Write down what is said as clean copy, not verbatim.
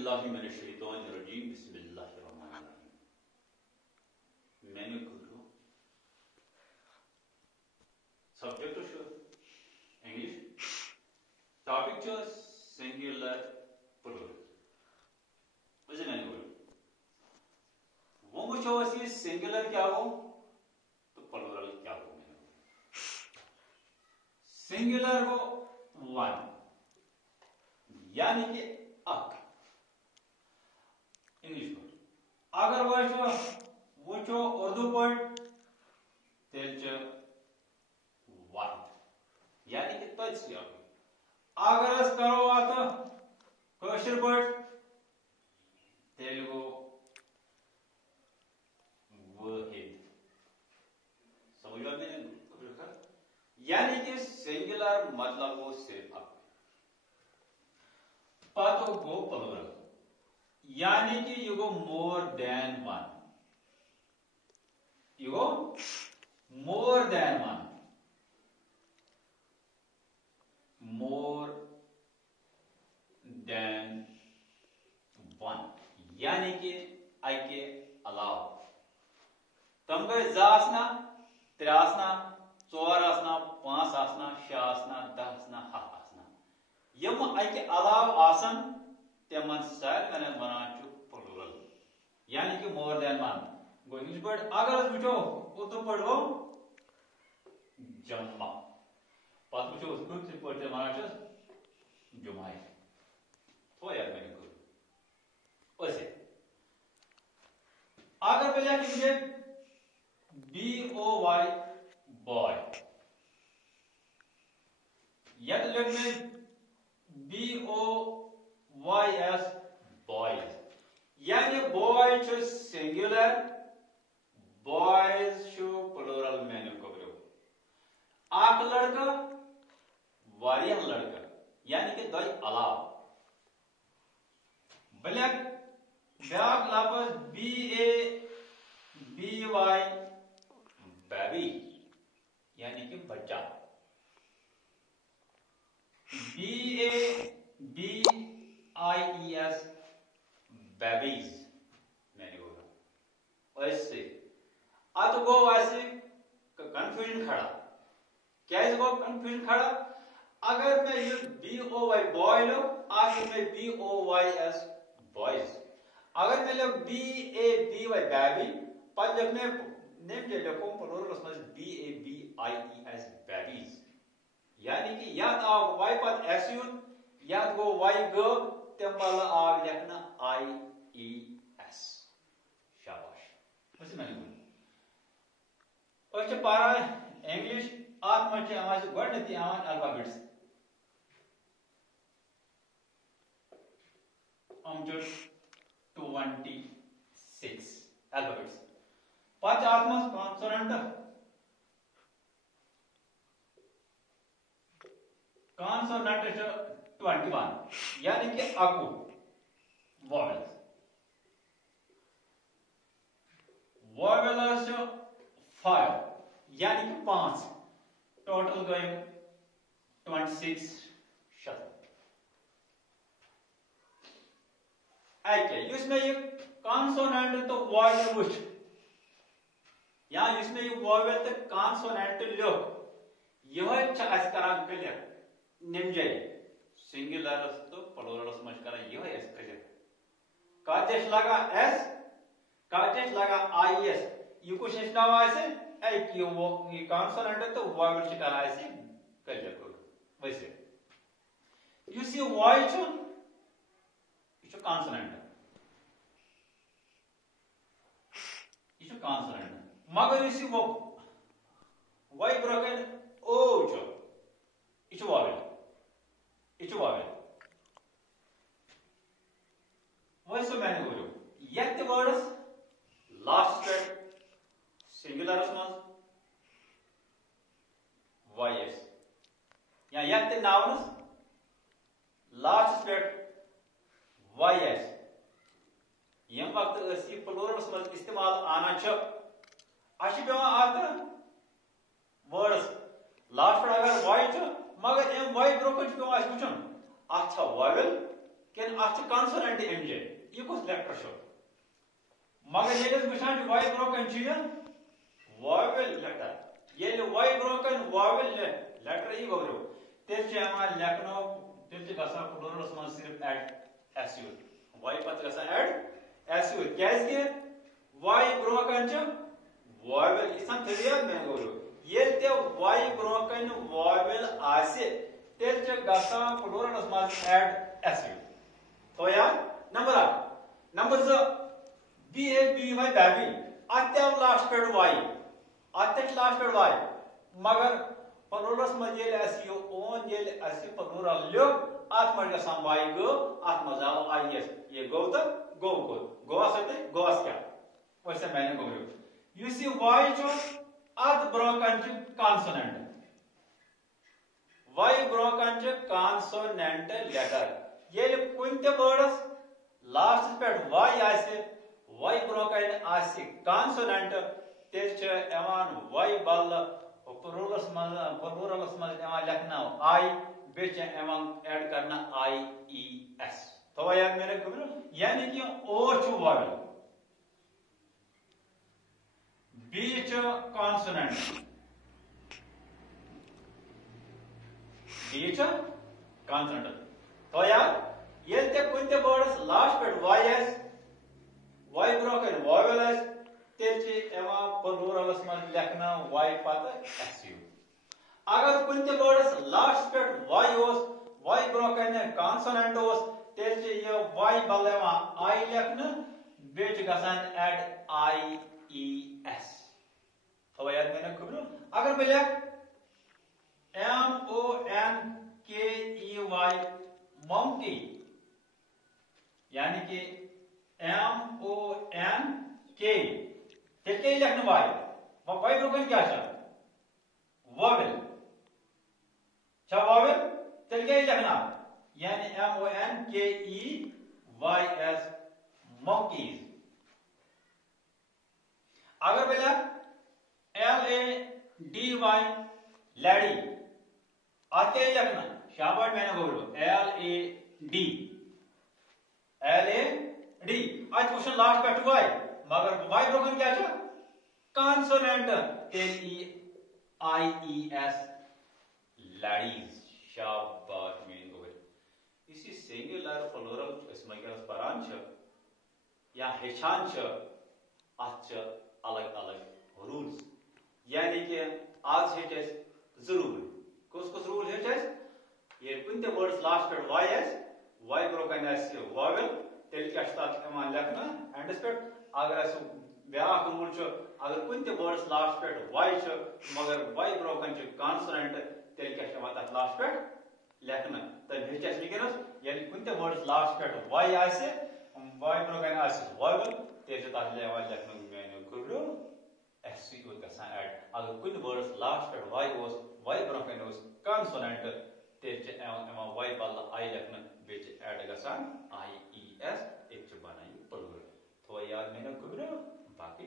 औज़ुबिल्लाहिमिनश्शैतानिर्रजीम बिस्मिल्लाहिर्रहमानिर्रहीम। मैंने कहो subject English topic singular plural मैंने वो वो सिंगुलर क्या हो तो प्लूरल क्या हो। सिंगुलर हो वन यानी कि अक इंग्लिश पर अगर वो उर्दू पर तेल वन यानी कि तज अगर करो अत कशर पर तेल गो वाहिद समझ लो मैंने यानी कि सिंगुलर मतलब वो सिर्फ अक पतो गो प्लूरल यानी कि you go more than one you go more than one more than one यानी कि आई के अलावा तम गए ज आसना त्रे आसना चोर आसना पांच आसना शे आसना दह आसना हथ आसना यम आई के अलावा आसन तमन सारे बनान प्लूरल यानी कि more than one go English पर अगर वो उर्दू पर गो जम्मा पत वो पे वनान जुमाई तो यार मैंने ऐसे अगर मैं लिखे BOY बॉय या तो लिख में BOYS बॉयज यानी बॉय सिंगुलर बॉयज प्लूरल मैंने कहो आक लड़का वारिया लड़का यानी कि दो अलाव ब्लैक ब्याक लफ्ज BABY बेबी यानी कि बच्चा BABIES बेबीज मैंने बोला ऐसे अत गो ऐसे कंफ्यूजन खड़ा क्या गो कंफ्यूजन खड़ा अगर मैं ये BOY बॉय लो आखिर में BOYS बॉयज अगर मैं लोग BABY बेबी पर जब मैं नेम जे लिखो प्लूरल में BABIES बेबीज यानी कि या आव वाई पत एस यून या गो वाई गब तम वाला आव लिखना IES शाबाश वैसे मैंने बोला पारा इंग्लिश आत्म आज गणती आवान अल्फाबेट्स 26 अल्फाबेट्स पांच आत्म कॉन्सोनेंट 21 यानी कि अकु वॉवेल्स वॉवेल्स 5 यानी कि 5 टोटल गए 26 शब्द इसमें ये कॉन्सोनेंट तो वॉवेल वुच या इसमें ये वॉवेल तो कॉन्सोनेंट लो यह करान क्लियर निमजे सिंगुलर तो प्लूरल में करान यह क्लियर कतस लगा S कतस लगा IES यह कुछ नाव ये कॉन्सोनेंट तो वॉवेल करान क्लियर वैसे इस ये वाई कॉन्सोनेंट यह कॉन्सोनेंट मगर इस वाई ब्रोकन ओ यह वॉवेल वैसे मैंने बोलो यत वर्ड्स लास्ट पे सिंगुलर मज YS या यत नाउन्स लास्ट पे YS यम वक्त प्लूरल मज इस्तेमाल आना पे वर्ड्स लास्ट पे अगर वाई मगर एम वाई ब्रोकन पे वो वुचन अ वॉवेल कि अत कॉन्सोनेंट एमजे ये कुछ लेटर शो मगर ये वुचान वाई ब्रोकन वावेल लेटर ये वाई ब्रोकन वावेल लेटर ये गो तेल लेखनो तेल गा प्लूरल्स मज सिर्फ एड एस यूज वाई पत गा एड एस यूज क्या वाई ब्रोकन वावेल इसान थोड़ा मैं गो ये वाई ब्रोकन वावेल आसे तेल प्लूरल्स मज एड एस यूज तो यार number 8 number 2 B A B Y baby अत्या लास्ट पे वाई अत्या लास्ट पे वाई मगर प्लूरल्स मज ये अस यो ओन ये अस प्लूरल लो आत मज गसान वाई गो आत मज आव आई एस ये गो तो गो गो गोवा से गोवास क्या वैसे मैंने गो यू सी वाई जो आत broken consonant Y broken consonant letter ये कुन ते वर्ड्स लास्ट पे वाई आसे वाई ब्रोकन आसे कॉन्सोनेंट तेल छ एवान वाई बल प्लूरल्स मज एवान लिखना आई बेच एवान ऐड करना आई ई एस तो यार मेरे को यानी कि ओ छ वावेल बी छ कॉन्सोनेंट बी छ कॉन्सोनेंट तो यार ये कुन ते वर्ड्स लास्ट पे Y S Y broken vowel S तेल एवा प्लूरल्स मज लिखना वाई पत एस यू अगर कुन ते वर्ड्स लास्ट पे वाई ओस वाई ब्रोकन कॉन्सोनेंट ओस तेल ये वाई बल एवा आई लिखना बेच गसान एड आई ई एस तो यार मैंने कबूल अगर मैं लिख एम ओ एन के ई वाई monkey यानी कि एम ओ एन के तेल लिखना वाई ब्रोकन क्या वावेल वावेल तेल क्या लिखना यानी एम ओ एन के ई वाई एस monkeys अगर बोला L A D Y lady आते लिखना शाबाश मैंने बोलो एल ए डी आज क्वेश्चन लास्ट पे वाई मगर वाई ब्रोकन क्या है consonant L E I E S ladies शाबाश मैंने बोलो इसी सिंगुलर प्लूरल इसमें क्या परान छ या हेचान छ आज अलग अलग रूल्स यानी कि आज है जरूर कुछ रूल है ये कुन ते वर्ड्स लास्ट पे Y S Y broken S vowel तेल क्या एमान लिखना एंडस पे अगर अस ब्याक रूल अगर कुन ते वर्ड्स लास्ट पे वाई मगर वाई ब्रोकन कॉन्सोनेंट तेल क्या तक लास्ट पे लिखना तो हेच वनस यानी कुन ते वर्ड्स लास्ट पे वाई आसे वाई ब्रोकन आसे वावेल तेल तक लिखना मैंने गुरु एस सी गसान ऐड अगर कुन वर्ड्स लास्ट पे वाई ब्रोकन कॉन्सोनेंट तेज वाई बल आई लिखना बेच ऐड गसान आई ई एस एक बनाई प्लूरल तो यार मैंने गुरु बाकी